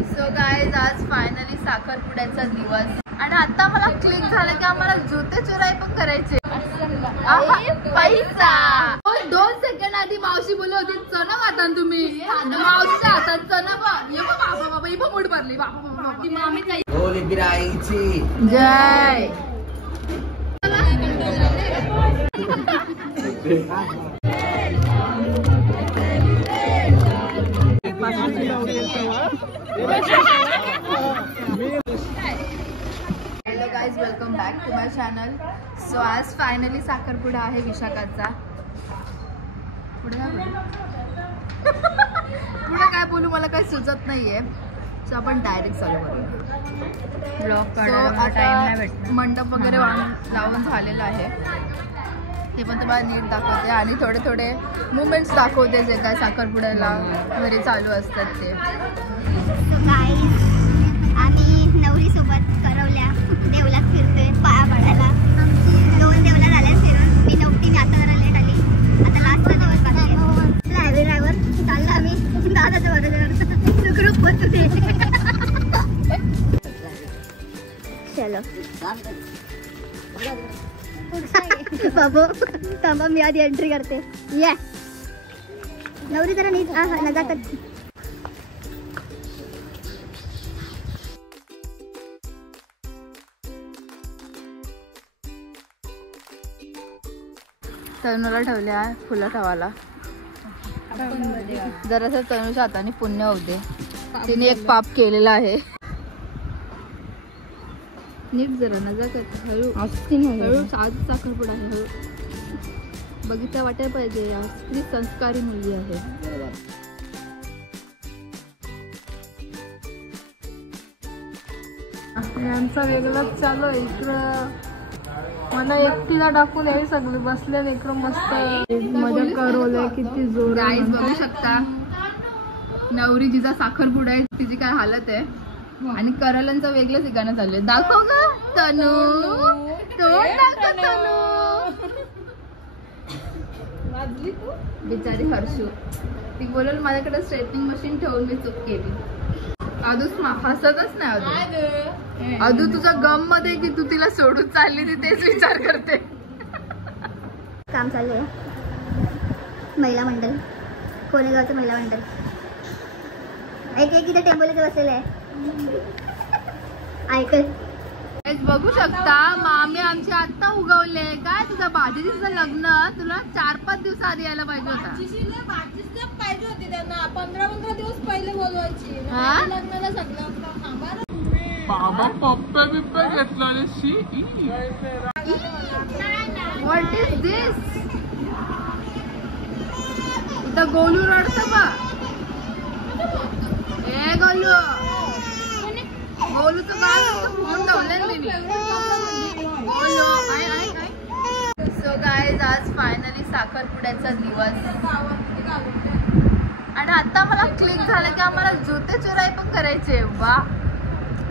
So guys आज finally साखरपुड्याचा दिवस आणि आता मला क्लिक झालं की आम्हाला जुते चुराई पण करायचे. पैसा 2 सेकंड आधी मावशी बोलत होती चना वाटा तुम्ही मावशीच्या हातात चना बाबा इबा मूड भरली जय. Hello guys, welcome back to my channel. So आज फायनली साखरपुडा आहे विशाखाचा. पुढे काय बोलू मला काही सुचत नाहीये. सो आपण डायरेक्ट चालू करूया ब्लॉग काढायला. मंडप वगैरे लावून झालेला आहे. ते पण तुम्हाला नीट दाखवते आणि थोडे थोडे मुवमेंट्स दाखवते जे काय साखरपुड्याला घरी चालू असतात ते. आम्ही नवरीसोबत करवल्या देवलात फिरतोय पाया पडायला. 2 देवला झाल्या फिरून. मी नव्हती, मी आता जरा लेट आली. आता लास्टचा दिवस बाकी आहे. हायवे ड्रायव्हर चालला आम्ही दादाच्या बरोबर सुखरूप बसते. चलो बाबू थांबा, मी आधी एंट्री करते. या नवरी जरा नीट नजाकत. तनूला ठेवल्या फुलं ठेवायला. जरासं तनूच्या हाताने पुण्य होते. तिने एक पाप केलेला आहे. नीट जरा नजाकत. हळू साज साखरपुडा आहे. हळू बघितल्या वाटायला पाहिजे. स्त्री संस्कारी मुलगी आहे. यांचा वेगळाच चालू आहे. इकडं मला एकटीला टाकून यावी सगळे बसले. इकडं मस्त मजा करवलंय. किती जोर. गाईज बघू शकता नवरी जिचा साखरपुडा आहे तिची काय हालत आहे. आणि करवल्यांचं वेगळंच ठिकाण चाललंय. दाखव ग तनू, तोंड दाखव तनू. बिचारी हर्षू ती बोलल माझ्याकडे स्ट्रेटनिंग मशीन ठेवून मी चूक केली. अदूच हसतच नाही. अदू तुझ्या गम मध्ये की तू तिला सोडून चालली ती तेच विचार करते. काम चालू आहे. महिला मंडळ, कोणेगावचं महिला मंडळ. एक इथे टेम्पोलीचं बसलेलं आहे. ऐकत बघू शकता मामी आमचे आता उगवले. काय तुझा भाजीचं लग्न तुला 4-5 दिवस आधी यायला पाहिजे होता. पाहिजे होती त्यांना. 15 दिवस पहिले बोलवायची. लग्नाला सगळं बाबा पप्पा बिप्पा घेतला. व्हॉट इज दिस? इथं गोलू रडतं बा. ए गोलू, गोलूचं काय फोन ठेवलेलं मी. सो गाईज आज फायनली साखरपुड्याचा दिवस आणि आता मला क्लिक झालं की आम्हाला जुते चुराई पण करायचे. वा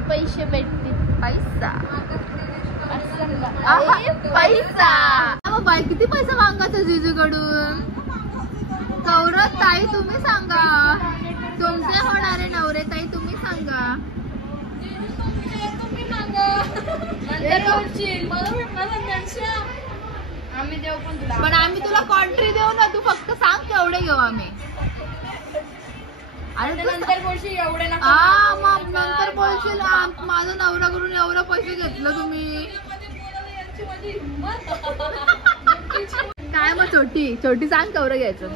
पैसे भेटतील. पैसा पैसा बाई किती पैसा मागायचा जीजूकडून. गौरव ताई तुम्ही सांगा. तुमचे होणारे नवरे ताई तुम्ही सांगा. पण आम्ही तुला कॉन्ट्री देऊ ना. तू फक्त सांग केवढे घेऊ आम्ही. आणि नंतर बोलशील एवढे ना. मग नंतर बोलशील माझा नवऱ्याकडून एवढं पैसे घेतलं तुम्ही. काय मग छोटी सांग केवढं घ्यायचं.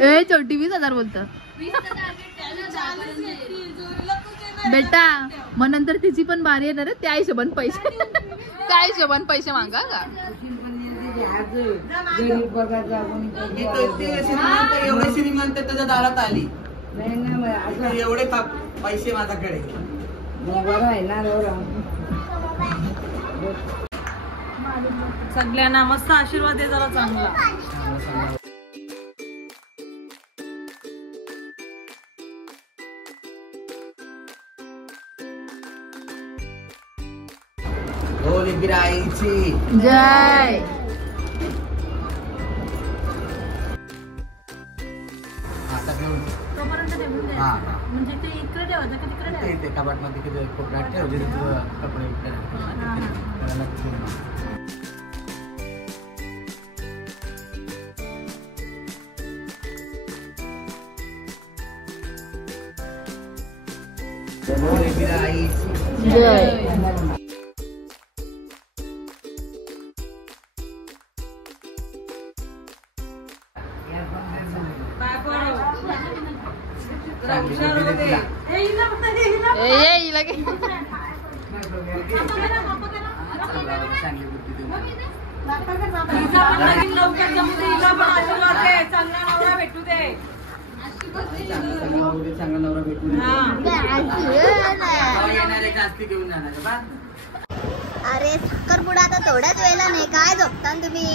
ए छोटी 20,000 बोलत बेटा. मग नंतर तिची पण बारी येणार आहे. त्या हिशोबान पैसे त्या हिशोबान पैसे मागा का. एवढे श्रीमंत त्याच्या दारात आली. एवढे पैसे माझ्याकडे. सगळ्यांना मस्त आशीर्वाद दे जरा चांगला. जय. म्हणजे ते इकडे ठेवायचं का तिकडे ठेवायचं? ते कपाट मध्ये कोपऱ्यात ठेव जिथे तुझं कपडे अरे साखरपुडा आता थोड्याच वेळेला नाही, काय झोपता तुम्ही?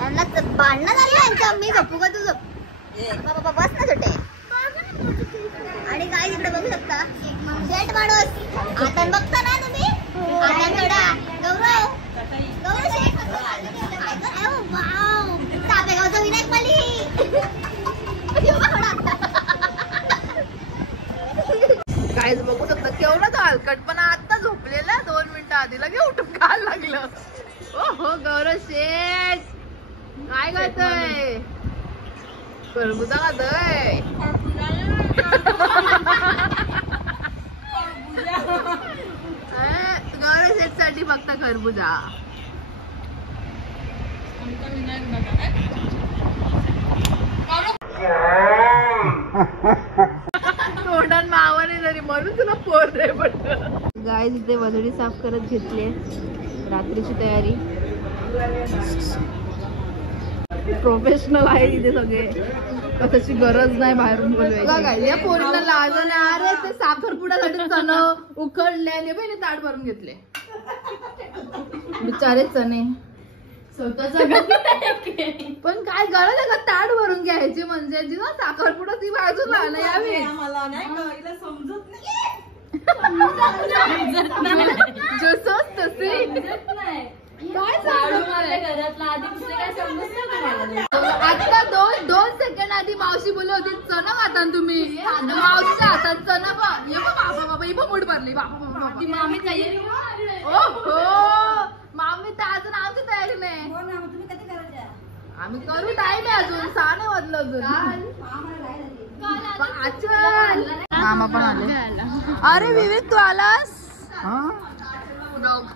यांना भांडणं झाली यांचं, मी झोपू का तू झोप? बाबा बस ना छोटे. आणि काय इकडे बघू शकता शेट माणूस आता बघता ना तुम्ही. आता थोडा गौरव गौरव शेट तापेगावचा विनायक माली. काहीच बघू शकता केवढा तो हलकटपणा. आता झोपलेला 2 मिनिटं आधी लगे उठून खायला लागलं. ओ हो गौरव शेठ काय करतोय? खरबुजा खातोय. गौरव शेठ साठी फक्त खरबुजा. तोंडात मावाने जरी म्हणून तुला पोर नाही पडत. गाय तिथे वजडी साफ करत घेतली. रात्रीची तयारी प्रोफेशनल आहे इथे सगळे. त्याची गरज नाही बाहेरून बोलवायची. या पोरीला लाज नाही. अरे ते साखरपुड्यासाठी चण उकडले पहिले ताट भरून घेतले बिचारे चणे. पण काय गरज आहे का ताट भरून घ्यायची? म्हणजे जी ना साखरपुडा ती बाजूला ना यावी. मला नाही कळलं, समजत नाही. जसं तसे आता 2 सेकंड आधी मावशी बोलली होती चण खाता तुम्ही. मावशीच्या हातात चण बाबा बाबा ही पण मूड भरली. बाबा मामी तयारी. ओ हो मामी तर अजून आमची तयारी नाही. आम्ही करू टाइम आहे अजून 6 नाही वाजलं अजून. मामा पण आले. अरे विवेक तू आलास?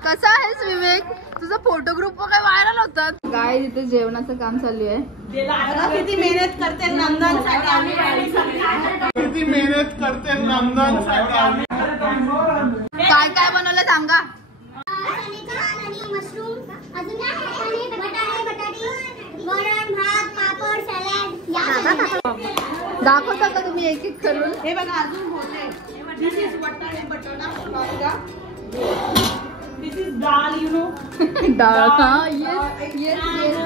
कसा आहेस विवेक? तुझा फोटो ग्रुप काय व्हायरल होतात. काय तिथे जेवणाचं काम चालू आहे. किती मेहनत करते नंदनसाठी. किती मेहनत करते नंदनसाठी. काय काय बनवलं सांगा. दाखवता का तुम्ही एक एक करून? हे बघा अजून होते. दिस इज वटाणे बटाटा. दिस इज दाल, यू नो. डाळ. हा yes yes yes.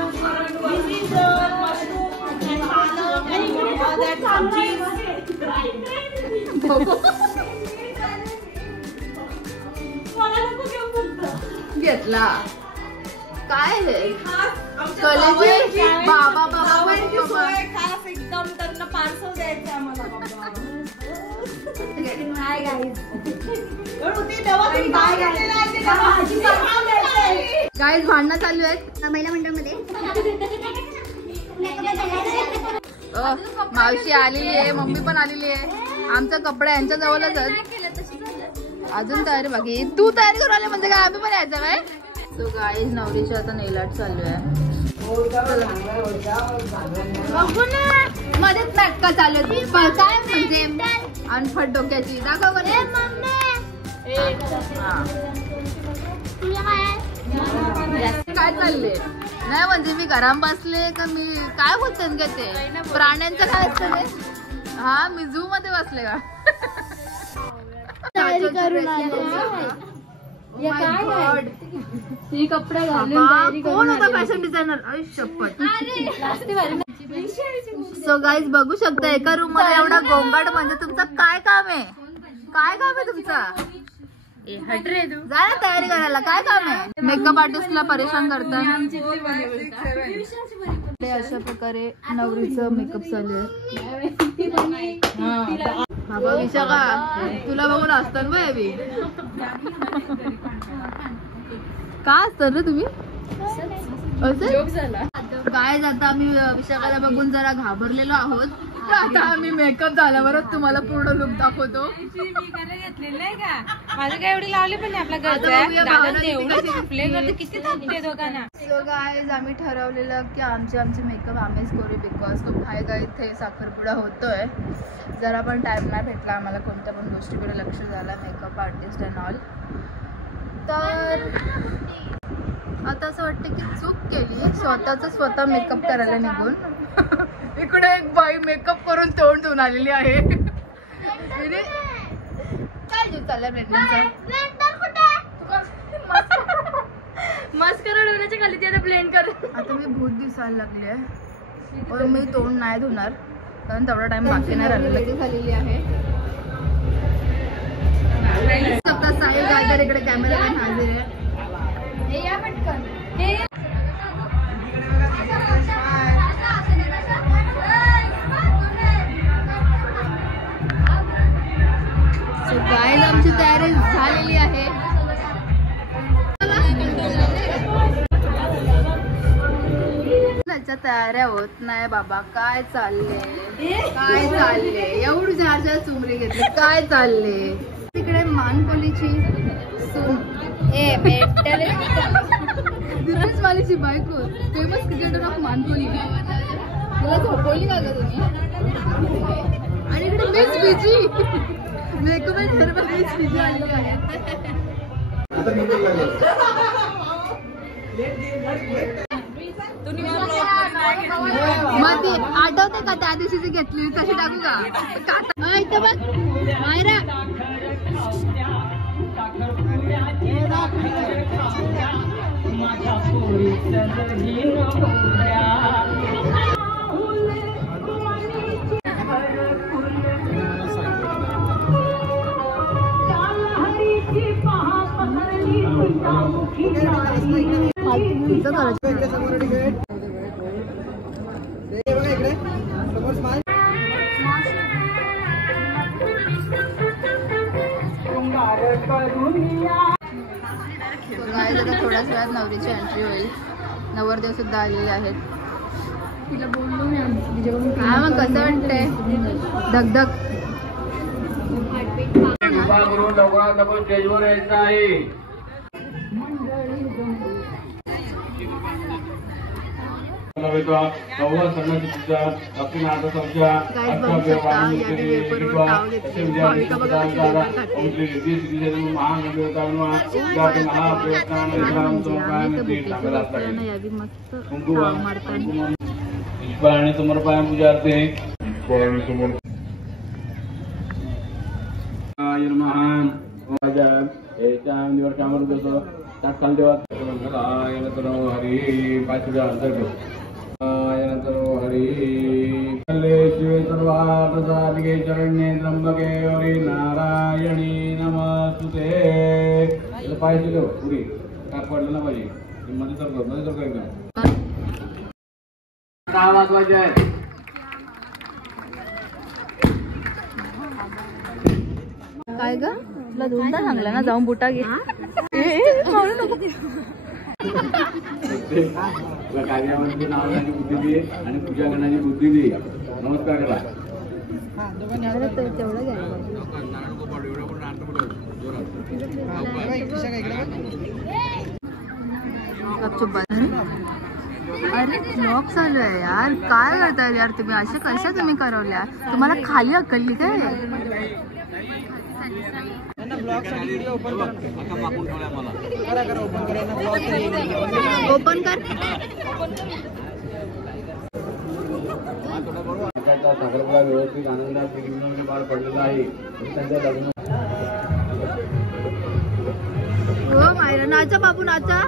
This is mushroom and पालक and all that सब्जी. घेतला. काय हे कलेजी बाबा बाबा खास एकदम त्यांना पार्सल द्यायचं आम्हाला. Hi guys. गाईज भांडणं चालू आहेत महिला मंडळमध्ये. मावशी आलेली आहे, मम्मी पण आलेली आहे. आमचा कपडा यांच्या जवळच अजून तयारी बाकी. तू तयारी करून आले म्हणजे काय आम्ही पण यायचं काय? तो गाईज नवरीची आता नेलाट चालू आहे. बघू ना मध्येच नाटकं चालू आहेत. काय म्हणजे अनफट डोक्याची दाखव. काय चालले नाही म्हणजे मी घरात बसले का मी काय बोलते का ते प्राण्यांचं काय असतं ते. हा मी झू मध्ये बसले का. तयारी करून ही कपडे घालून कोण होता फॅशन डिझायनर. शपथ. सो गाईज बघू शकता एका रूम मध्ये एवढा गोंगाट. म्हणजे तुमचं काय काम आहे? काय काम आहे तुमचं? जा ना तयारी करायला. काय काम आहे? मेकअप आर्टिस्टला परेशान करतात. अशा प्रकारे नवरीचं मेकअप चालू आहे. बाबा विशाखा तुला बघून असतात बाय मी का असतात रे तुम्ही काय आता आम्ही विशाखाला बघून जरा घाबरलेलो आहोत. आता आम्ही मेकअप झाल्यावरच तुम्हाला पूर्ण लुक दाखवतो. घेतलेलं नाही का माझं काय एवढी लावली पण आपल्या किती थांबते दोघांना. गाईज आम्ही ठरवलेलं की आमचे मेकअप आम्हीच करू बिकॉज खूप घाई इथे साखरपुडा होतोय. जरा पण टाइम नाही भेटला आम्हाला कोणत्या पण गोष्टीकडे लक्ष झाला मेकअप आर्टिस्ट अँड ऑल. तर आता असं वाटतं की चूक केली स्वतः मेकअप करायला निघून. इकडे एक बाई मेकअप करून तोंड धुवून आलेली आहे. काय जीव चाललाय ब्लेंडरचा मास्करा डोळ्याच्या खाली त्याला ब्लेंड कर. आता मी भूत दिसायला लागली आहे पण मी तोंड नाही धुणार कारण तेवढा टाइम बाकी नाही राहिलेला. लगेच झालेली आहे. साहिल गायकर इकडे कॅमेरामॅन हाजीर आहे. गाईज आमची तयारी झालेली आहे. त्याच्या तयाऱ्या होत नाही बाबा. काय चालले एवढी झाड चुमरी घेतली काय चालले. तिकडे मानकोलीची दिनेश मालीची बायको फेमस क्रिकेटर ऑफ मानकोली तिला झोपवली का ग तुम्ही. आणि इकडे miss busy makeup and hair पण मिस बिजी आलेली आहे. मग ती आठवते का त्या दिवशी घेतली तशी टाकू का इथं बघ मायरा. थोड्याच वेळात नवरीची एंट्री होईल. नवरदेव सुद्धा आलेले आहेत. तिला बोललो मी हा मग कसं वाटतंय धगधग. स्टेजवर यायचं आहे. समोर पाया पूजा अर्थे महान तात्काळ देवात हरी पाच हरी शिवे सर्वार्थसाधिके चरण्ये त्र्यंबके हरी नारायणी नमस्तुते. पाय दिलो पुरी काक पडलं ना पाहिजे मध्ये तर एकदम 6 वाजवायचे आहे. काय ग तुला दोनदा सांगला ना जाऊन बुटा घे. कार्यामध्ये नावाची बुद्धी दे आणि पूजा करण्याची बुद्धी दे. नमस्कार करा. तेवढं अरे ब्लॉग चालू आहे यार. काय करताय यार तुम्ही असे कशा तुम्ही करवल्या. तुम्हाला खाली अकलली काय. ओपन कर. साखरपुडा व्यवस्थित आनंदात पार पडलेला आहे. त्यांच्या लग्न हो मायरा नाचा बाबू नाचा.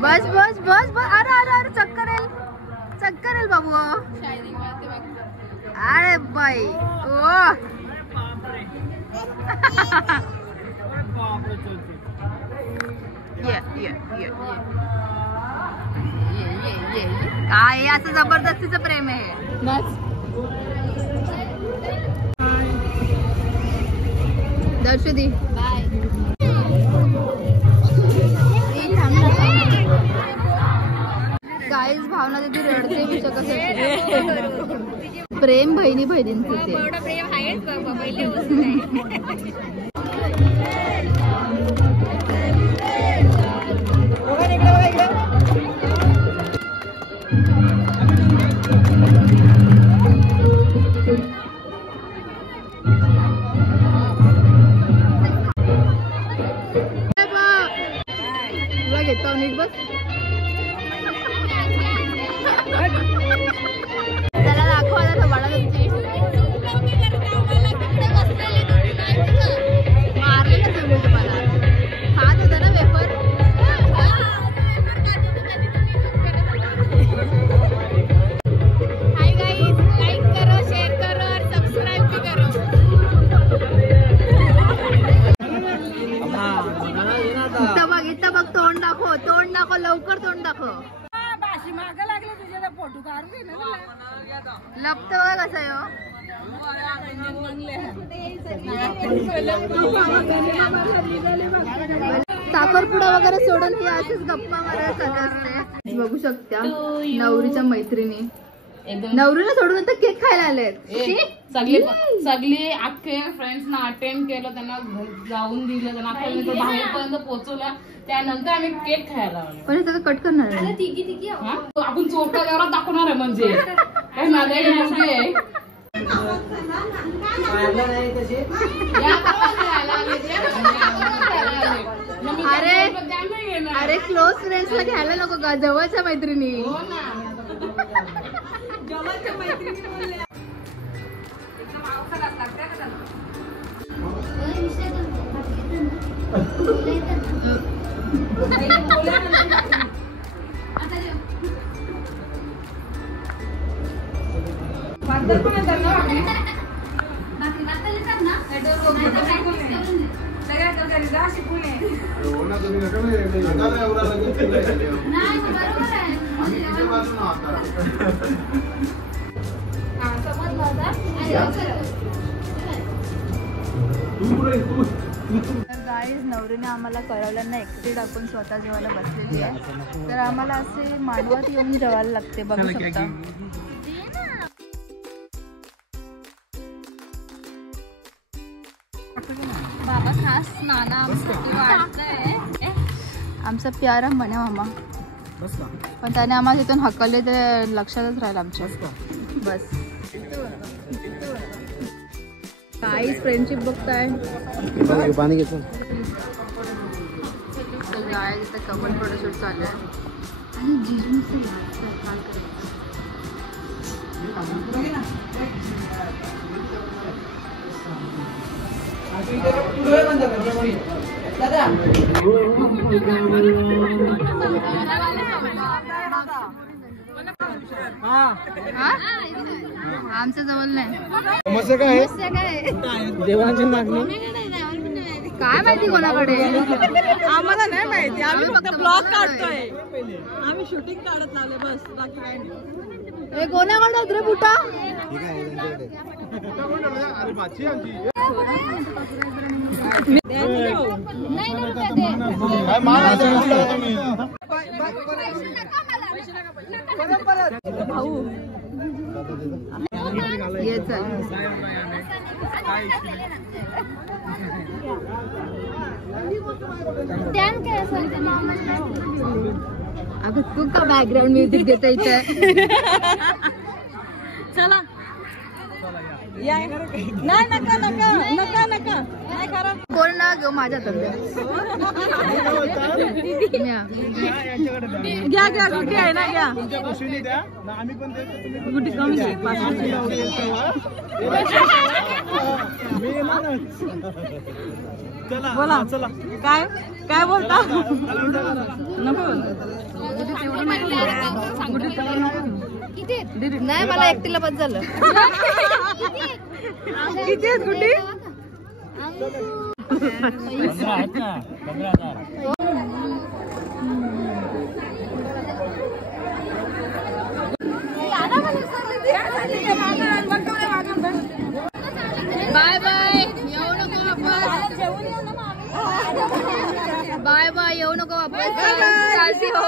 बस बस बस बस. अरे अरे अरे चक्कर येईल बाबू. अरे बाई ओ काय असं जबरदस्तीचं प्रेम आहे. दर्शुदी बाय. गाईज भावना तिथे रडते मी कसं प्रेम बहिणी बहिणींचं ते प्रेम आहेच पहिले तुला घेतो नीट बस. त्याला दाखवा आता बाळा तुमची मारलेलं तुम्ही तुम्हाला खात होता ना वेफर. हाय गाईज, लाईक करो, शेअर करो और सब्सक्राइब भी करो. इथं बघ तोंड दाखव, तोंड दाखव, लवकर तोंड दाखव. मागं लागले तुझ्या फोटो काढून लपत बघ कसं आहे. साखरपुडा वगैरे सोडून ती अशीच गप्पा मारायला चालू असते. बघू शकता नवरीच्या मैत्रिणी नवरीला सोडून आता केक खायला आलेत. सगळे अख्खे फ्रेंड्स ना अटेंड केलं, त्यांना जाऊन दिलं, त्यांना बाहेरपर्यंत पोहोचवलं, त्यानंतर आम्ही केक खायला आलो. पण सगळं कट करणार आहे आपण चोरटा देवरात दाखवणार आहे म्हणजे काय माझा एक मुलगी आहे. अरे क्लोज फ्रेंड्सला घ्यायला नको का, जवळच्या मैत्रिणी. गाईज नवरीने आम्हाला करवल्यांना एकटे टाकून स्वतः जेवायला बसलेली आहे. तर आम्हाला असे मांडवात येऊन जेवायला लागते. बघू शकता बाबा खास नाना आमचा प्यारा म्हणे मामा, पण त्याने आम्हाला तिथून हकलले तर लक्षातच राहील आमच्या. बस काहीच फ्रेंडशिप बघताय. पाणी घेतो. गाय तिथे कपल फोटोशूट चालू आहे आणि जिजूंचं आमच्या जवळ नाही. समस्या काय देवांची मागणी काय माहिती कोणाकडे, आम्हाला नाही माहिती. आम्ही फक्त ब्लॉग काढतोय, आम्ही शूटिंग काढत लावले बस, बाकी काय नाही. कोणाकडे रे बुटा. भाऊ ये चल. अगं तू का बॅकग्राऊंड म्युझिक देता इथे. चला नाही नका नका नका नका नाही खरं. कोण ना घेऊ माझ्या तब्येत. घ्या घ्या गुटी आहे ना, घ्या गुटी कमी बोला. काय काय बोलता नको नाही मला एकटीला बस झालं. किती आहेत गुटी. बाय बाय, येऊ नको वापस. काळजी हो.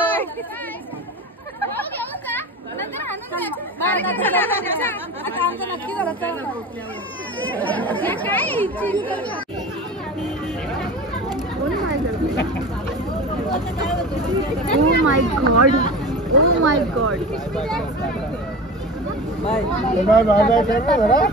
Oh my god. Oh my god. Bye bye bye.